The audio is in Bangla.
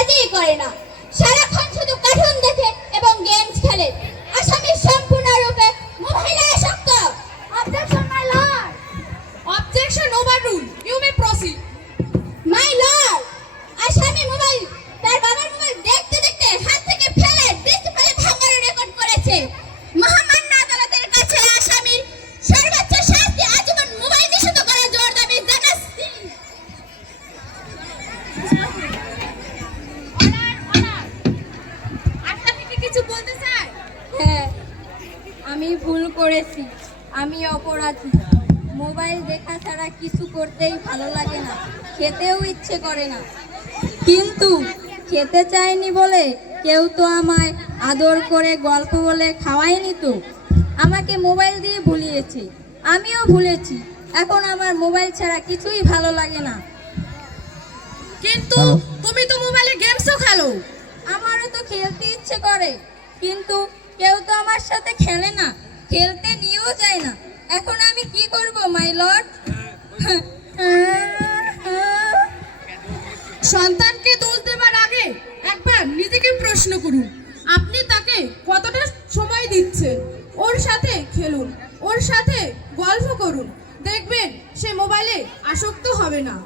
কাজই করে না, সারাক্ষণ শুধু কার্টুন দেখে এবং গেমস খেলে। আসামি সম্পূর্ণরূপে মোবাইলে আসক্ত। Objection, my lord. Objection overruled. You may proceed. My lord, আসামি মোবাইল তার বাবার মোবাইল দেখতে দেখতে হাত থেকে ফেলে ডিসপ্লে ভাঙার রেকর্ড করেছে। মহামান্য আদালতের কাছে আসামির সর্বোচ্চ শাস্তি আজীবন মোবাইল নিষিদ্ধ করার জোর দাবি জানাচ্ছি। আসামি কি কিছু বলতে চায়? হ্যাঁ, আমি ভুল করেছি, আমি অপরাধী। মোবাইল দেখা ছাড়া কিছু করতেই ভালো লাগে না, খেতেও ইচ্ছে করে না। কিন্তু খেতে চাইনি বলে কেউ তো আমায় আদর করে গল্প বলে খাওয়ায়নি তো, আমাকে মোবাইল দিয়ে ভুলিয়েছে, আমিও ভুলেছি। এখন আমার মোবাইল ছাড়া কিছুই ভালো লাগে না। কিন্তু তুমি তো মোবাইলে গেমসও খেলো। আমারও তো খেলতে ইচ্ছে করে, কিন্তু কেউ তো আমার সাথে খেলে না, খেলতে নিয়েও যায় না। এখন আমি কি করব মাই লর্ড? সন্তানকে দোষ দেবার আগে একবার নিজেকে প্রশ্ন করুন, আপনি তাকে কতটা সময় দিচ্ছেন। ওর সাথে খেলুন, ওর সাথে গল্প করুন, দেখবেন সে মোবাইলে আসক্ত হবে না।